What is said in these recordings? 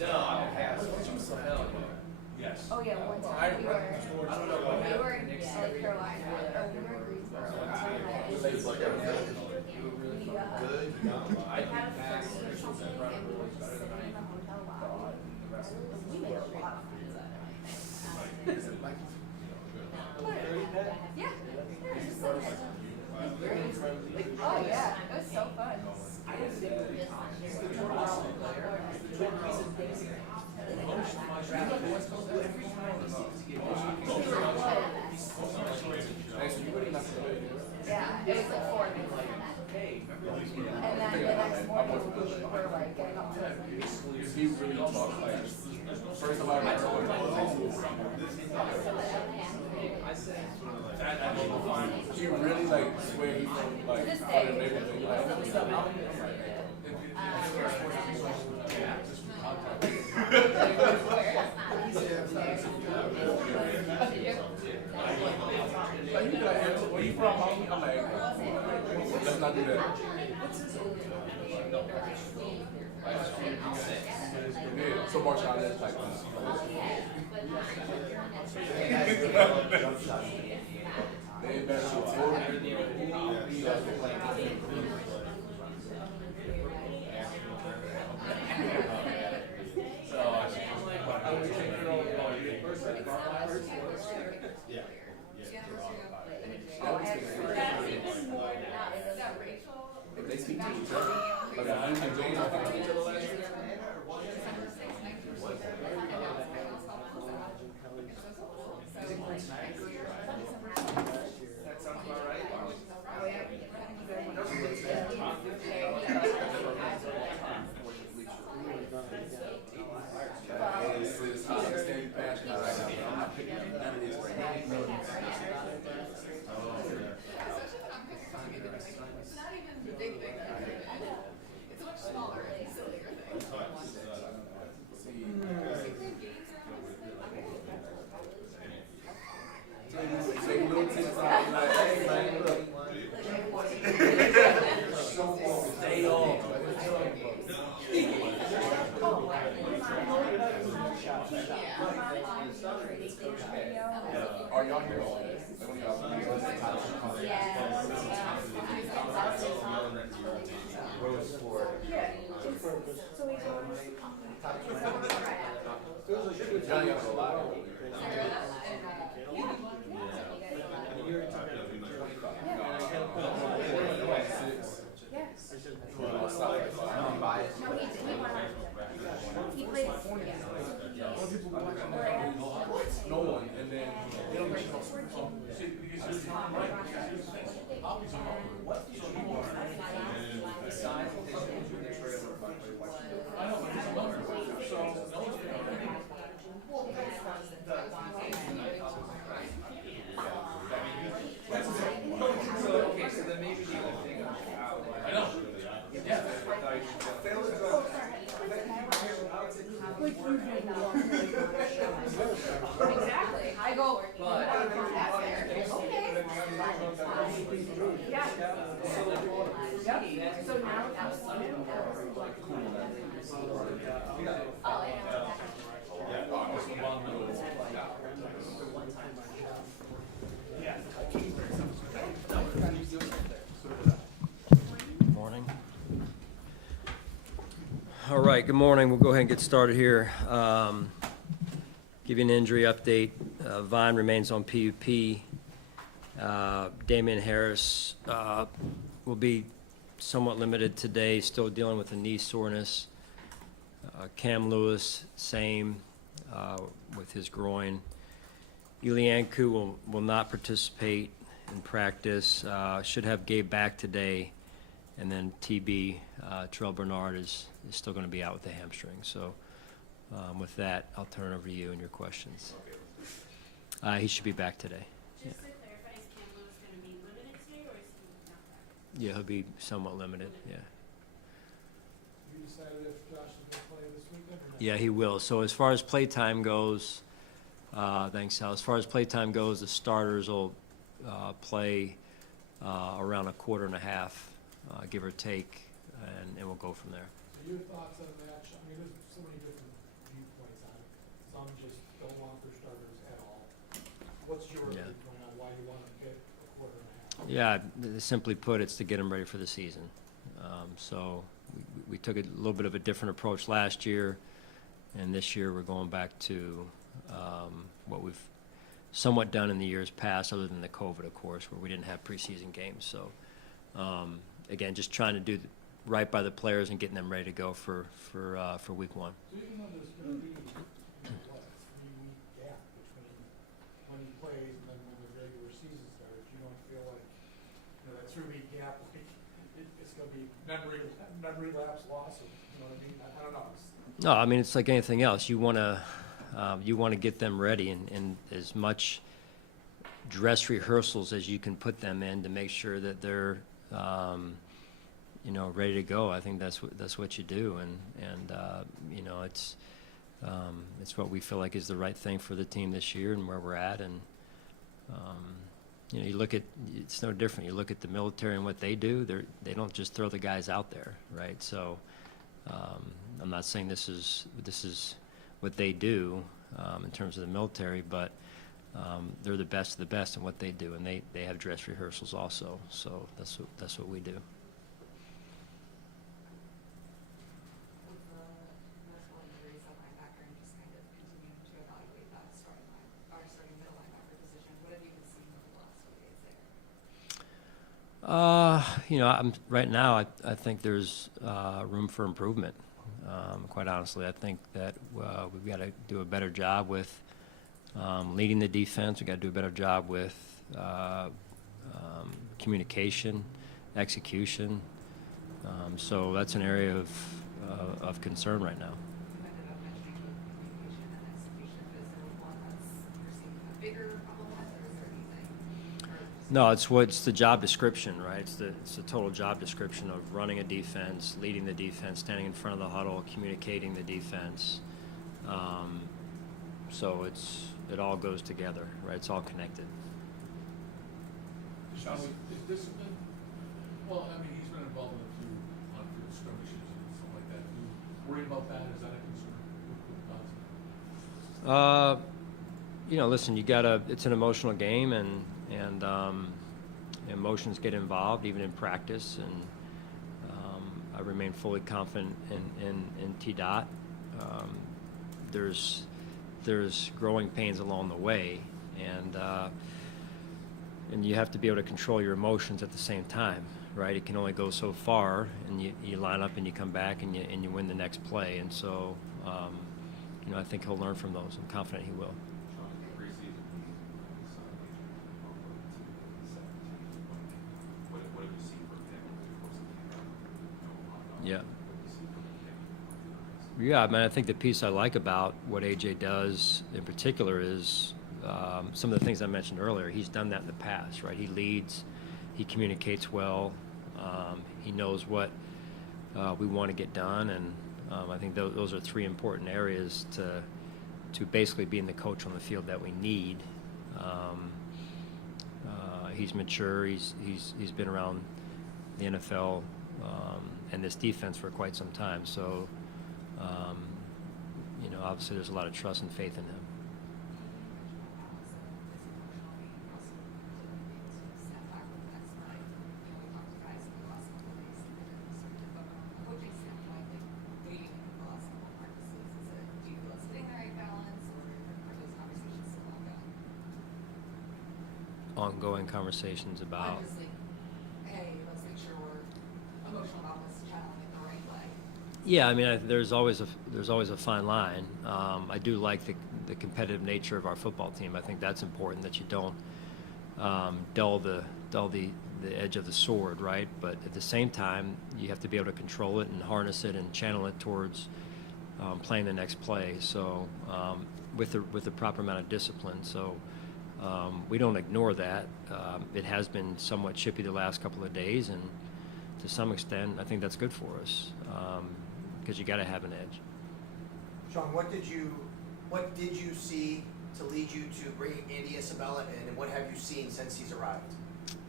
No, I'm a pass. Yes. Oh yeah, one time we were. I don't know what We were in happened. South Carolina, or we were in Greensboro. We Good. I had a think pass party or something, and we were just sitting in the hotel lobby. And we made a lot of friends that night. Yeah. Oh yeah, it was so fun. Yeah, it was like 4 minutes. And then the next morning we were like getting up to He really talks like first time I met her. He really like swear he from like to this other day. neighborhood. Where you from, homie? I'm like, let's not do that. Yeah, so Marshall, that's like, they better shoot They speak to each other. Like, I and James, I think to each other last year. That sounds about right. I'm not picking up none of this right now. It's not even the big thing. It's much smaller and sillier Take a little tip out, like, hey, man, look. Stay on. Are y'all here all day? Like, when y'all Johnny has a lot. He played. No one, and then they don't make Okay, so then maybe the other thing I know. Yeah. Exactly. I go. Okay. Yeah. Yep. So now Morning. All right, good morning. We'll go ahead and get started here. Give you an injury update. Vine remains on PUP. Damian Harris will be somewhat limited today, still dealing with a knee soreness. Cam Lewis, same with his groin. Ilianku will not participate in practice. Should have Gabe back today. And then TB, Terrell Bernard is still going to be out with the hamstring. So with that, I'll turn it over to you and your questions. He should be back today. Just to clarify, is Cam Lewis going to be limited today, or is he not back? Yeah, he'll be somewhat limited, yeah. You decided if Josh is going to play this weekend or not? Yeah, he will. So as far as playtime goes, thanks, Sal. As far as playtime goes, the starters will play around a quarter and a half, give or take, and we'll go from there. So your thoughts on the match? I mean, there's so many different historically Yeah. point out why you want to get a quarter and a half. Yeah, simply put, it's to get them ready for the season. So we took a little bit of a different approach last year, and this year we're going back to what we've somewhat done in the years past, other than the COVID, of course, where we didn't have preseason games. So again, just trying to do right by the players and getting them ready to go for week 1. So even though there's gonna be, what, a 3-week gap between when he plays and then when the regular season starts, you don't feel like, that 3-week gap, like, it's gonna be non-relapse loss, or, you know what I mean? I don't know. No, I mean, it's like anything else. You want to get them ready and as much dress rehearsals as you can put them in to make sure that they're ready to go. I think that's what you do, and it's what we feel like is the right thing for the team this year and where we're at. And you look at, it's no different. You look at the military and what they do. They don't just throw the guys out there, right? So I'm not saying this is what they do in terms of the military, but they're the best of the best in what they do, and they have dress rehearsals also. So that's what we do. With the multiple injuries at linebacker and just kind of continuing to evaluate that starting middle linebacker position, what have you been seeing over the last few days there? Right now, I think there's room for improvement. Quite honestly, I think that we've got to do a better job with leading the defense. We've got to do a better job with communication, execution. So that's an area of concern right now. You ended up mentioning both communication and execution, but is there one that's you're seeing a bigger problem with, or is there anything? No, it's the job description, right? It's the total job description of running a defense, leading the defense, standing in front of the huddle, communicating the defense. So it all goes together, right? It's all connected. Sean, is discipline, well, I mean, he's been involved in a few on-field skirmishes and stuff like that. Do you worry about that? Is that a concern with Dodson? Listen, it's an emotional game, and emotions get involved even in practice, and I remain fully confident in T-Dot. There's growing pains along the way, and you have to be able to control your emotions at the same time, right? It can only go so far, and you line up and you come back and you win the next play, and so I think he'll learn from those. I'm confident he will. Preseason, what have you seen from him over the course of the year? Yeah. Yeah, I mean, I think the piece I like about what AJ does in particular is some of the things I mentioned earlier. He's done that in the past, right? He leads, he communicates well, he knows what we want to get done, and I think those are 3 important areas to basically being the coach on the field that we need. He's mature. He's been around the NFL and this defense for quite some time. So, obviously there's a lot of trust and faith in him. Ongoing conversations about. Just like, hey, let's make sure we're emotional about this, channeling it the right way. Yeah, I mean, there's always a fine line. I do like the competitive nature of our football team. I think that's important, that you don't dull the edge of the sword, right? But at the same time, you have to be able to control it and harness it and channel it towards playing the next play. So with the proper amount of discipline. So we don't ignore that. It has been somewhat chippy the last couple of days, and to some extent, I think that's good for us. Because you got to have an edge. Sean, what did you see to lead you to bringing Andy Isabella in, and what have you seen since he's arrived?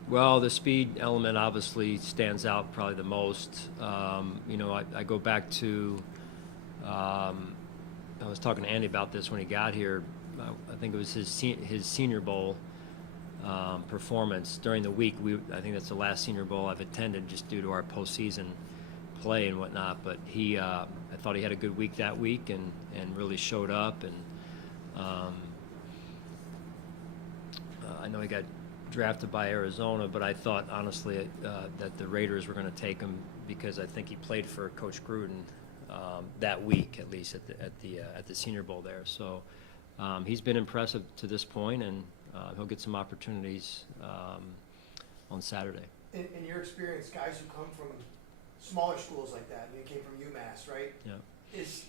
Well, the speed element obviously stands out probably the most. I go back to, I was talking to Andy about this when he got here. I think it was his Senior Bowl. performance during the week. I think that's the last Senior Bowl I've attended just due to our postseason play and whatnot. But I thought he had a good week that week and really showed up. And I know he got drafted by Arizona, but I thought honestly that the Raiders were going to take him because I think he played for Coach Gruden that week, at least at the Senior Bowl there. So he's been impressive to this point, and he'll get some opportunities on Saturday. In your experience, guys who come from smaller schools like that, you came from UMass, right? Yeah. There's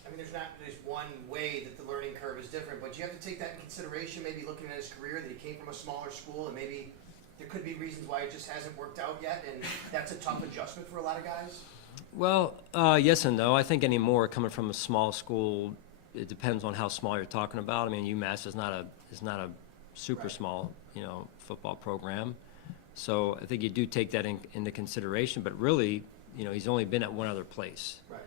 one way that the learning curve is different, but you have to take that in consideration, maybe looking at his career, that he came from a smaller school, and maybe there could be reasons why it just hasn't worked out yet, and that's a tough adjustment for a lot of guys? Well, yes and no. I think anymore, coming from a small school, it depends on how small you're talking about. I mean, UMass is not a super Right. small, football program. So I think you do take that into consideration, but really, he's only been at one other place. Right.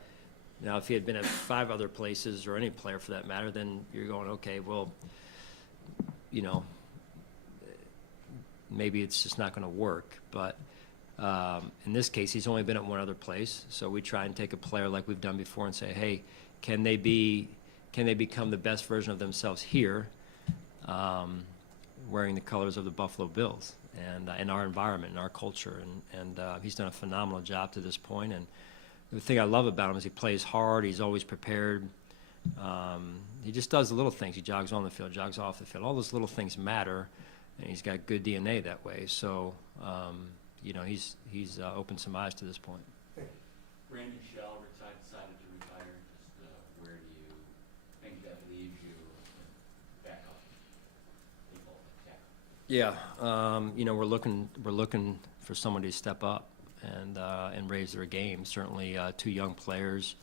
Now, if he had been at 5 other places, or any player for that matter, then you're going, okay, well, maybe it's just not going to work. But in this case, he's only been at one other place. So we try and take a player like we've done before and say, hey, can they become the best version of themselves here, wearing the colors of the Buffalo Bills and in our environment, in our culture? And he's done a phenomenal job to this point. And the thing I love about him is he plays hard. He's always prepared. He just does the little things. He jogs on the field, jogs off the field. All those little things matter, and he's got good DNA that way. So, he's opened some eyes to this point. Randy Shell decided to retire. Just where do you think that leaves you back up people at tackle? Yeah, we're looking for somebody to step up and raise their game. Certainly, two young players,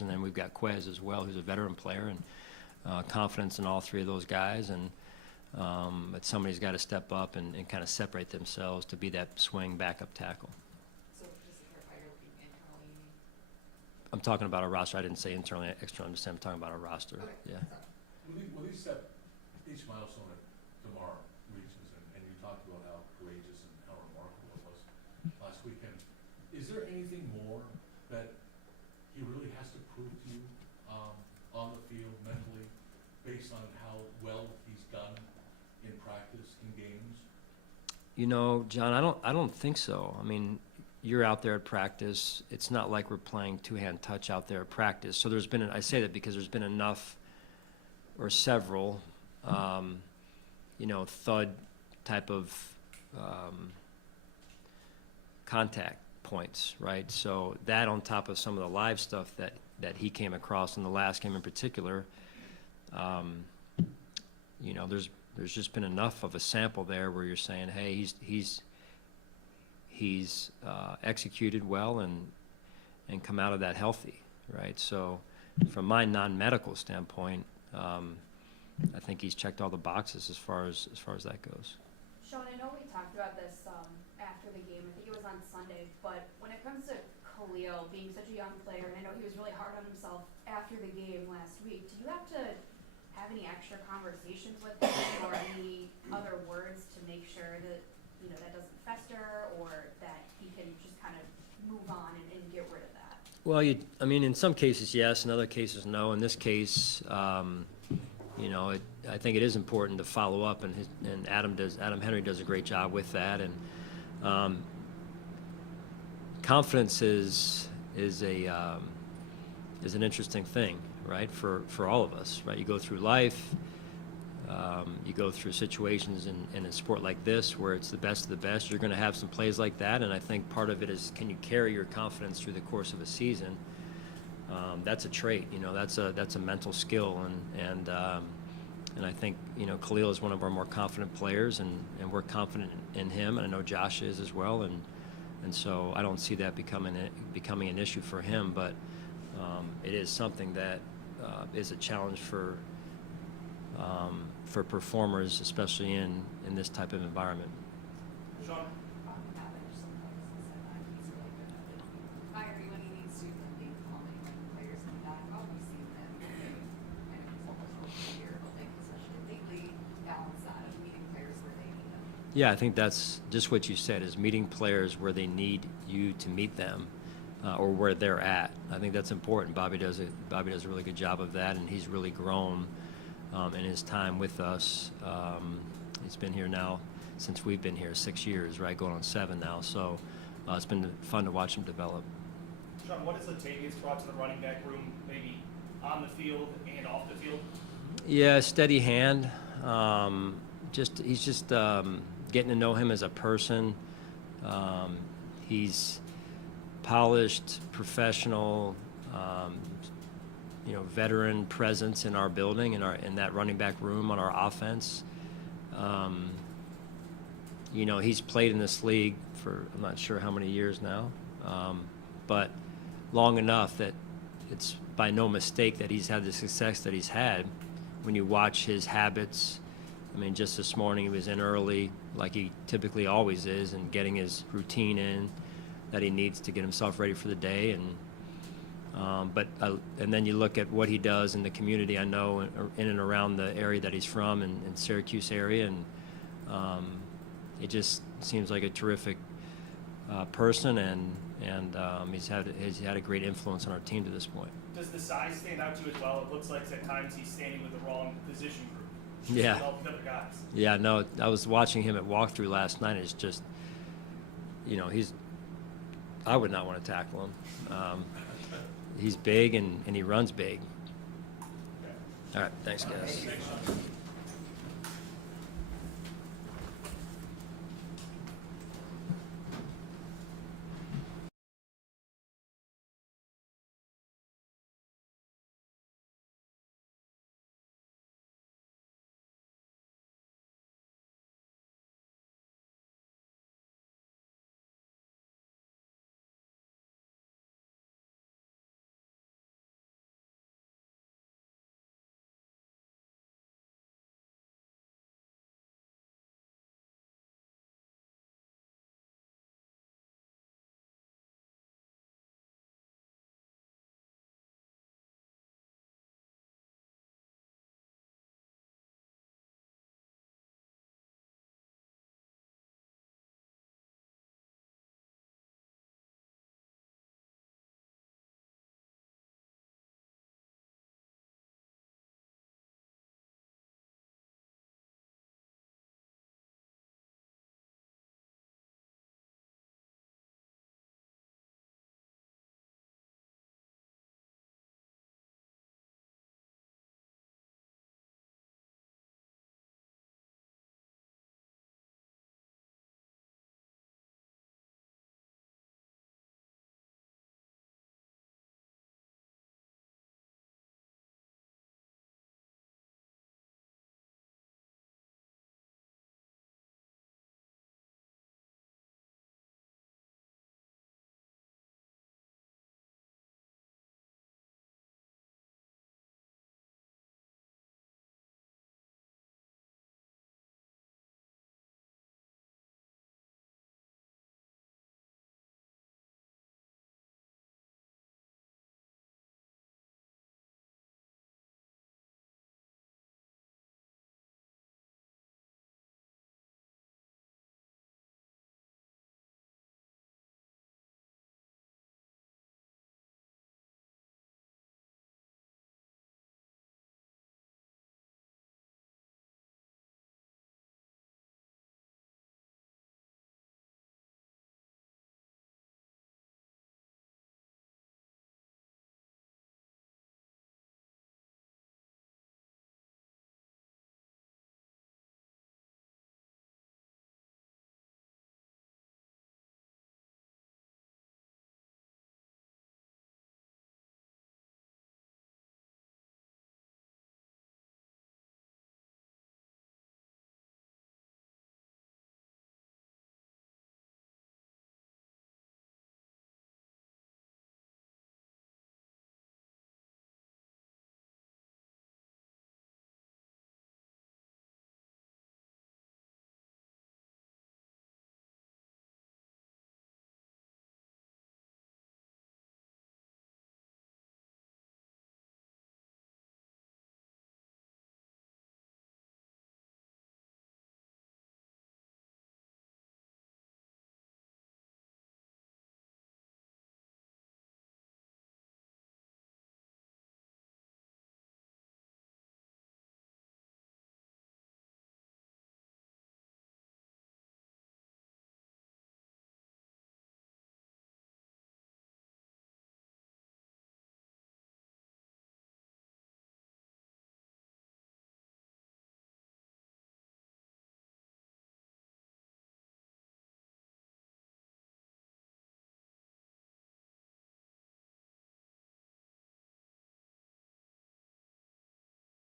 and then we've got Quez as well, who's a veteran player, and confidence in all 3 of those guys. And but somebody's got to step up and kind of separate themselves to be that swing backup tackle. So just to clarify, you're looking internally? I'm talking about a roster. I didn't say internally, externally. I'm talking about a roster. Okay. Yeah. Will he set each milestone that Damar reaches, and you talked about how courageous and how remarkable it was last weekend. Is there anything more that he really has to prove to you on the field mentally, based on how well he's done in practice, in games? John, I don't think so. I mean, you're out there at practice. It's not like we're playing two-hand touch out there at practice. So I say that because there's been enough or several, thud type of contact points, right? So that on top of some of the live stuff that he came across in the last game in particular, there's just been enough of a sample there where you're saying, hey, he's executed well and come out of that healthy, right? So from my non-medical standpoint, I think he's checked all the boxes as far as that goes. Sean, I know we talked about this after the game. I think it was on Sunday. But when it comes to Khalil being such a young player, and I know he was really hard on himself after the game last week, do you have to have any extra conversations with him or any other words to make sure that that doesn't fester, or that he can just kind of move on and get rid of that? Well, in some cases, yes. In other cases, no. In this case, I think it is important to follow up, and Adam Henry does a great job with that. And confidence is an interesting thing, right? For all of us, right? You go through life, you go through situations in a sport like this where it's the best of the best. You're going to have some plays like that, and I think part of it is, can you carry your confidence through the course of a season? That's a trait, that's a mental skill, and I think Khalil is one of our more confident players, and we're confident in him, and I know Josh is as well, and so I don't see that becoming an issue for him, but it is something that is a challenge for performers, especially in this type of environment. Sean? He's really good at it. Firing when he needs to, and being calm when players come back. We've seen him kind of almost over the year, but especially lately, balance that and meeting players where they Yeah, I think that's just what you said, is meeting players where they need you to meet them, or where they're at. I think that's important. Bobby does a really good job of that, and he's really grown in his time with us. He's been here now since we've been here 6 years, right, going on 7 now. So it's been fun to watch him develop. Sean, what has Latavius brought to the running back room, maybe on the field and off the field? Yeah, steady hand. He's just getting to know him as a person. He's polished, professional, veteran presence in our building, in that running back room on our offense. He's played in this league for I'm not sure how many years now, but long enough that it's by no mistake that he's had the success that he's had. When you watch his habits, I mean, just this morning he was in early, like he typically always is, and getting his routine in that he needs to get himself ready for the day. And then you look at what he does in the community. I know in and around the area that he's from, in Syracuse area, and it just seems like a terrific person, and he's had a great influence on our team to this point. Does the size stand out to you as well? It looks like at times he's standing with the wrong position group. Yeah. With all the other guys. Yeah, no, I was watching him at walkthrough last night. It's just, I would not want to tackle him. He's big and he runs big. All right, thanks, guys. Thanks, Sean.